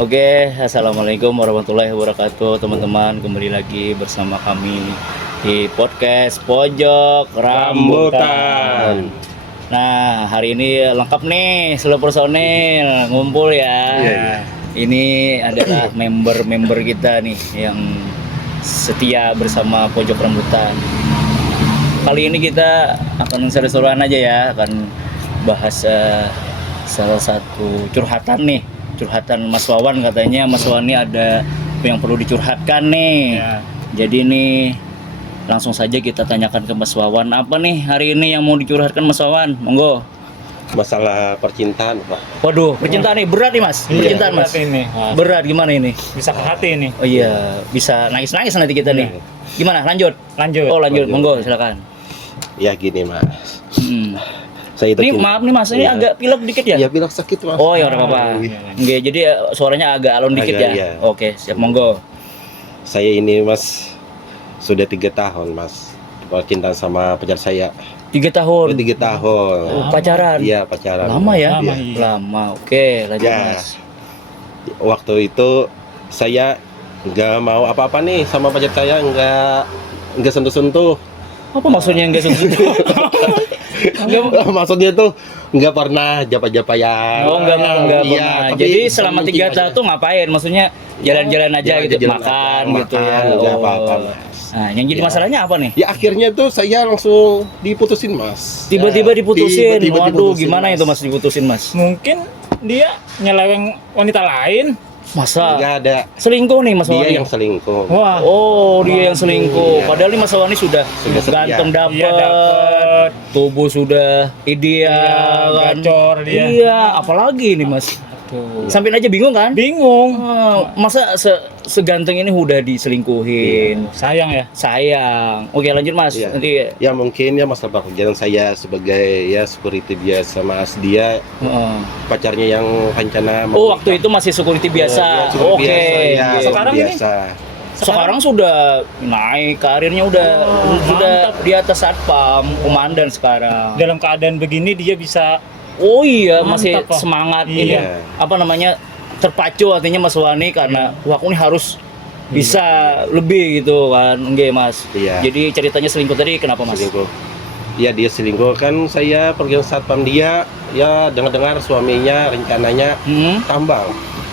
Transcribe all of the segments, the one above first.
Oke, assalamualaikum warahmatullahi wabarakatuh, teman-teman. Kembali lagi bersama kami di podcast Pojok Rambutan. Nah, hari ini lengkap nih, seluruh personil ngumpul ya. Iya. Ini adalah member-member kita nih yang setia bersama Pojok Rambutan. Kali ini kita akan seru-seruan aja ya, akan bahas salah satu curhatan Mas Wawan. Katanya Mas Wawan ini ada yang perlu dicurhatkan nih. Ya. Jadi nih langsung saja kita tanyakan ke Mas Wawan, apa nih hari ini yang mau dicurhatkan Mas Wawan? Monggo. Masalah percintaan, Pak. Waduh, percintaan nih berat nih Mas. Iya, Percintaan Mas. berat ini. Berat gimana ini? Bisa ke hati ini. Oh iya, bisa nangis-nangis nanti kita nih. Gimana? Lanjut. Lanjut. Oh, lanjut. Lanjut. Monggo, silakan. Ya gini, Mas. Hmm. Saya itu Ini maaf nih Mas, ini Iya. agak pilek dikit ya? Ya bilang sakit, Mas. Oh ya udah apa-apa. iya. Nggak, jadi suaranya agak alon dikit Agak, ya. iya. Oke, siap, monggo. Saya ini, Mas, sudah 3 tahun, Mas. Percintaan sama pacar saya. 3 tahun. Udah 3 tahun. Oh, pacaran. Iya, pacaran. Lama ya? Lama, Iya. iya. Lama. Oke, lanjut Ya. Mas. Waktu itu saya nggak mau apa-apa nih sama pacar saya, nggak sentuh-sentuh. Apa maksudnya enggak sentuh? Maksudnya tuh nggak pernah japa-japayan. Oh, enggak Iya, pernah. tapi Jadi selama 3 mungkin tahun tuh ngapain? Maksudnya jalan-jalan aja Ya, gitu, jalan makan aja, gitu ya. makan, nggak apa-apa, Mas. Nah, yang jadi Ya. masalahnya apa nih? Ya akhirnya tuh saya langsung diputusin, Mas. Tiba-tiba diputusin. Tiba-tiba Waduh, diputusin, gimana Mas. itu Mas diputusin, Mas? Mungkin dia nyeleweng wanita lain. Masa Nggak ada. selingkuh nih Mas Dia Wani? yang selingkuh. Wah. Oh, dia yang selingkuh. Iya. Padahal nih Mas Wani sudah setia. ganteng Iya, dapet, dapet. tubuh sudah ideal, Iya, kan? gacor dia. Iya, apalagi nih Mas. Tuh. Sampai aja bingung kan? Bingung. Masa seganteng ini udah diselingkuhin? Sayang ya. Sayang. Oke, lanjut Mas. Iya. Nanti. Ya mungkin ya masalah pekerjaan saya sebagai ya security biasa, Mas. Dia Heeh. pacarnya yang rencana Oh, waktu itu masih security biasa. Ya, security Oke. biasa, ya, Iya. Sekarang ini? biasa. Sekarang sudah naik karirnya, udah mantap. di atas satpam, komandan sekarang. Dalam keadaan begini dia bisa. Oh iya, masih Mantap, Pak. semangat Iya. ini. Apa namanya? Terpacu artinya Mas Wani karena wah aku ini harus bisa lebih gitu kan. Enggak, Mas. Iya. Jadi ceritanya selingkuh tadi kenapa, Mas? Selingkuh. Ya dia selingkuh kan, saya pergi satpam dia, ya dengar-dengar suaminya rencananya Hmm? tambang.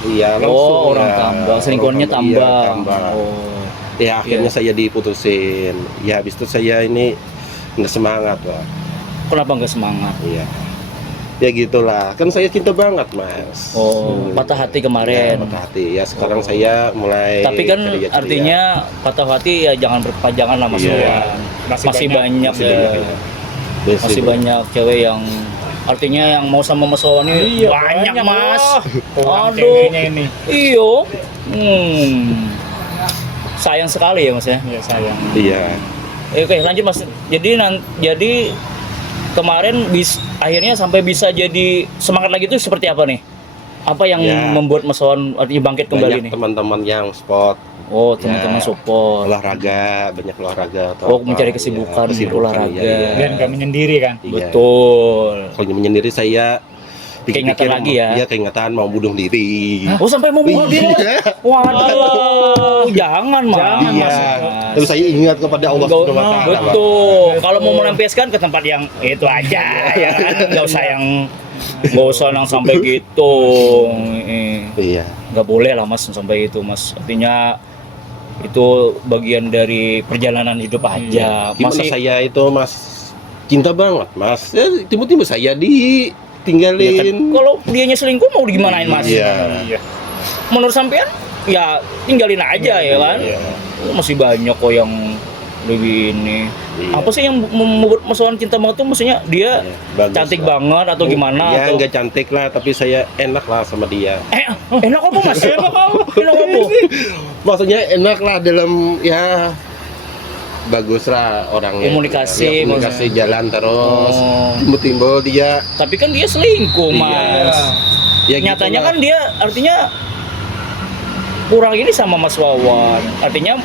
Iya, langsung. Oh, orang ya, tambang, selingkuhannya orang tambang. Iya, tambang. tambang. Oh. Ya akhirnya saya diputusin. Ya habis itu saya ini nggak semangat lah. Kenapa nggak semangat? Iya. Ya gitulah. Kan saya cinta banget, Mas. Oh, patah hati kemarin. Ya, patah hati. Ya sekarang saya mulai Tapi kan ceria-ceria. artinya patah hati ya jangan berkepanjangan lah Mas Iya. Wawan. Masih banyak Masih ya. banyak, ya. Masih banyak cewek yang artinya yang mau sama Mas Wawan ini Iya, banyak, Mas. Kurang Aduh. ceweknya ini. Iyo. Sayang sekali ya Mas ya. Iya, sayang. Iya. Oke, lanjut Mas. Jadi kemarin akhirnya sampai bisa jadi semangat lagi itu seperti apa nih? Apa yang Ya. membuat Mas Wawan artinya bangkit kembali Banyak nih? teman-teman yang sport Oh, teman-teman Ya. support. olahraga, banyak olahraga. Oh, mencari kesibukan di olahraga. iya. Dan nggak menyendiri kan. Iya. Betul. Kalau menyendiri saya Keingetan lagi ya? Iya, keingetan mau bunuh diri. Oh, sampai mau bunuh diri. Mas? Iya. Waduh, jangan Mas. Jangan, Iya. Mas. Terus saya ingat kepada Allah Nggak- Subhanahu wa Ta'ala. Betul. Kalau mau melampiaskan ke tempat yang itu aja, ya kan? Nggak usah yang sampai gitu. Iya. Nggak boleh lah Mas sampai itu Mas. Artinya itu bagian dari perjalanan hidup aja. Gimana Masih saya itu, Mas, cinta banget, Mas. Ya, tiba-tiba saya ya kan, ditinggalin. kalau dianya selingkuh mau digimanain Mas? Iya. Iya. Menurut sampean ya tinggalin aja ya kan. Iya. Masih banyak kok yang lebih ini. Iya. Apa sih yang membuat Mas Wawan cinta banget tuh? Maksudnya dia Iya, bagus cantik lah. banget atau gimana? Ya atau nggak cantik lah, tapi saya enak lah sama dia. enak apa Mas? Enak apa? Enak apa? Maksudnya enak lah dalam ya bagus lah orangnya. Komunikasi, Ya, komunikasi jalan terus. Oh. Timbul-timbul dia. Tapi kan dia selingkuh Iya. Mas. Ya Nyatanya gitu kan dia artinya kurang ini sama Mas Wawan. Artinya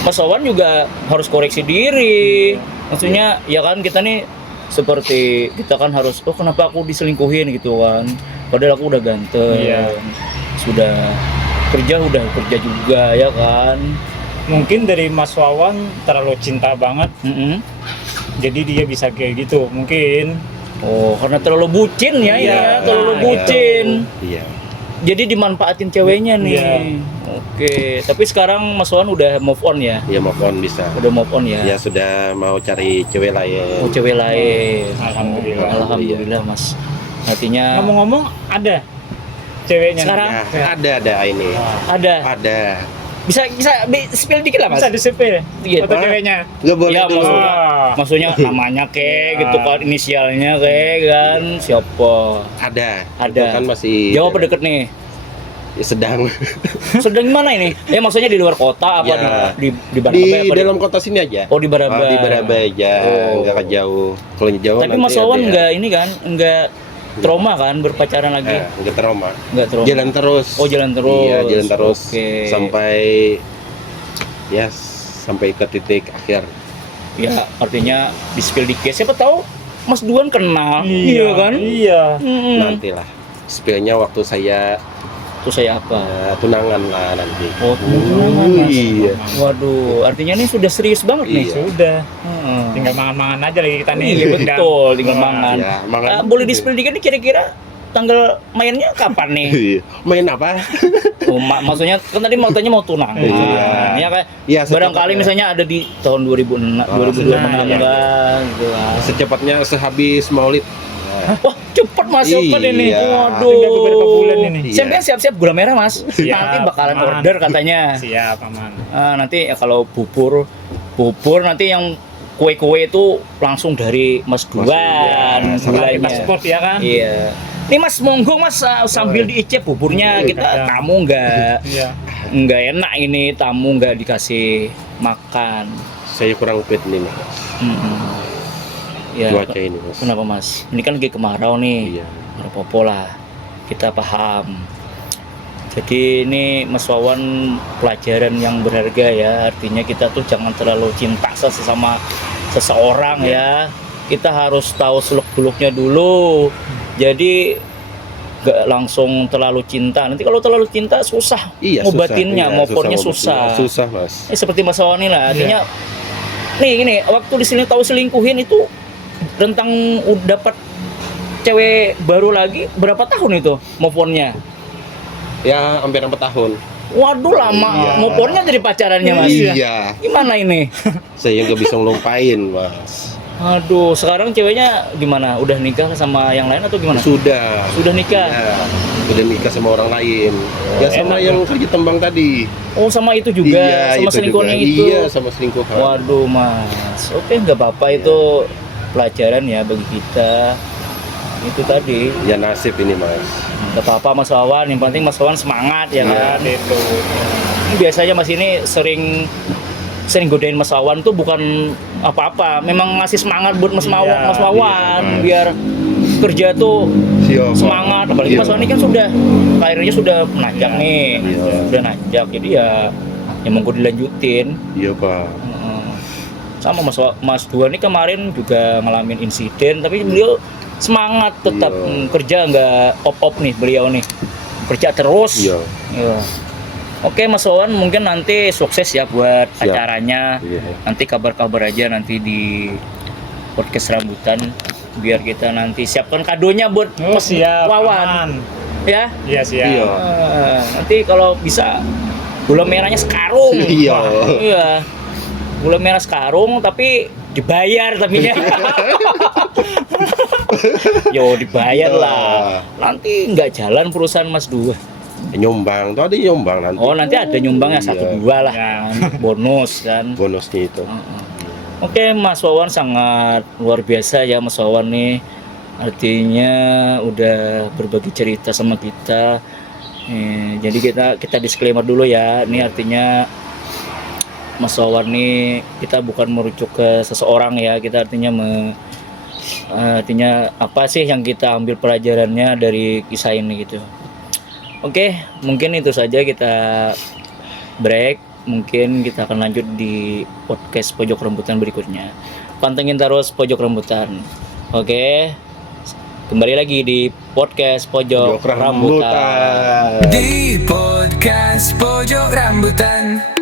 Mas Wawan juga harus koreksi diri. Maksudnya ya kan kita nih seperti kita kan harus, oh kenapa aku diselingkuhin gitu kan, padahal aku udah ganteng. Iya. sudah udah kerja juga ya kan. Mungkin dari Mas Wawan terlalu cinta banget, Mm-mm. jadi dia bisa kayak gitu. Mungkin Oh, karena terlalu bucin ya, Iya, ya, terlalu nah, bucin. Iya. Jadi dimanfaatin ceweknya nih. Iya. Oke, tapi sekarang Mas Wawan udah move on ya? Ya move on bisa. Udah move on ya? Ya sudah mau cari cewek lain. Oh, cewek lain. Alhamdulillah. Alhamdulillah, Mas. Artinya ngomong-ngomong ada ceweknya. Sekarang? Ya, ada ini. ada. Ada. Bisa spill dikit lah, Mas. Bisa di-CP Iya. foto ceweknya. Nggak boleh Ya, dulu. maksudnya namanya kayak Ya. gitu kan, inisialnya kayak kan siapa? Ada. Ada. Itu kan masih Jauh apa deket nih? ya, sedang Sedang gimana ini? Ya maksudnya di luar kota apa Ya. di di Barabai apa dalam kota sini aja. Oh, di Barabai. Oh, di Barabai aja, Oh. nggak ke jauh. Kalau jauh Tapi nanti Mas Wawan ada ya. enggak ini kan, enggak trauma kan berpacaran lagi? Nggak trauma. Enggak trauma. Jalan terus. Oh, jalan terus. Iya, jalan terus. Oke. Sampai ke titik akhir. Ya, artinya di spill dikit. Siapa tahu Mas Duan kenal. Iya kan? Iya. Mm-mm. Nantilah. Spillnya waktu saya Itu saya apa? tunangan lah nanti. Oh, tunangan, Mas. Iya. Waduh, artinya ini sudah serius banget nih. Iya. Sudah. Heeh. Tinggal mangan-mangan aja lagi kita nih. Iya, betul, tinggal Wah, mangan. Ya, mangan. Boleh di spill dikit nih kira-kira tanggal mainnya kapan nih? Iya. Main apa? Oh, maksudnya kan tadi matanya mau tunangan. Iya. Ya kan? Iya, Barangkali secepatnya. misalnya ada di tahun 2006, 2026 nah, iya. kan, gitu kan. Secepatnya sehabis Maulid. Wah, cepet Mas, cepet Iya. ini. Tinggal Waduh. beberapa bulan ini. Iya. Sampai siap-siap gula merah, Mas. Siap, Nanti bakalan aman. order katanya. Siap, aman. Nanti ya kalau bubur nanti yang kue-kue itu langsung dari Mas Duan. iya, Sama gulanya. kita support ya kan? Iya. Nih Mas, monggo Mas sambil diicip buburnya. Kita Iya. tamu Iya. nggak enak ini, tamu nggak dikasih makan. Saya kurang fit nih, Mas. Mm-mm. Ya, Cuaca ini, Mas. kenapa Mas? Ini kan lagi kemarau nih. Iya. Popo lah, kita paham. Jadi ini Mas Wawan pelajaran yang berharga ya. Artinya kita tuh jangan terlalu cinta sesama seseorang ya. Kita harus tahu seluk-beluknya dulu. Jadi gak langsung terlalu cinta. Nanti kalau terlalu cinta susah Iya, ngobatinnya, susah. Iya, mopornya susah. susah. Susah, Mas. Seperti Mas Wawan ini lah. Artinya nih gini, waktu di sini tahu selingkuhin itu rentang dapat cewek baru lagi berapa tahun itu move on-nya? Ya, hampir 4 tahun. Waduh, lama Iya. move on-nya dari pacarannya Mas. Iya. Gimana ini? Saya nggak bisa ngelupain, Mas. Aduh, sekarang ceweknya gimana? Udah nikah sama yang lain atau gimana? Sudah. Sudah nikah? Iya. Sudah nikah sama orang lain. Ya sama enak yang kerja tembang tadi. Oh, sama itu juga, Iya, sama itu selingkuhannya juga. itu. Iya, sama selingkuhan. Waduh, Mas. Oke, nggak apa-apa itu pelajaran ya bagi kita. Itu tadi. Ya nasib ini, Mas. Nggak apa-apa Mas Wawan, yang penting Mas Wawan semangat ya Iya. kan. Itu. Ini biasanya Mas ini sering godain Mas Wawan tuh bukan apa-apa, memang ngasih semangat buat Mas Wawan, Iya, Mas Wawan iya, Mas. biar kerja tuh Siap. semangat. Apalagi Iya. Mas Wawan ini kan sudah karirnya sudah nanjak nih, Iya. sudah nanjak, jadi ya monggo dilanjutin. Iya, Pak. Heeh. Sama Mas Dua nih kemarin juga ngalamin insiden, tapi beliau semangat tetap Iya. kerja, nggak op nih beliau nih, kerja terus. Iya. Iya. Oke Mas Wawan, mungkin nanti sukses ya buat Siap. acaranya. Iya. Nanti kabar-kabar aja nanti di podcast rambutan, biar kita nanti siapkan kadonya buat Oh, Mas siap, Wawan. aman. Ya. Iya, siap. Iya. Nanti kalau bisa gula merahnya sekarung. Iya. Wah, iya. Gula merah sekarung tapi dibayar tapinya. Yo dibayar lah. Nanti nggak jalan perusahaan Mas Dua. Nyumbang, tuh ada nyumbang nanti. Oh nanti ada nyumbangnya Iya. 1-2 lah. Ya. Bonus kan. Bonusnya itu. Oke Mas Wawan sangat luar biasa ya Mas Wawan nih. Artinya udah berbagi cerita sama kita. Jadi kita disclaimer dulu ya. Ini artinya Mas Wawan nih kita bukan merujuk ke seseorang ya. Kita artinya apa sih yang kita ambil pelajarannya dari kisah ini gitu. Oke, mungkin itu saja, kita break. Mungkin kita akan lanjut di podcast Pojok Rambutan berikutnya. Pantengin terus Pojok Rambutan. Oke. Kembali lagi di podcast Pojok Rambutan. Di podcast Pojok Rambutan.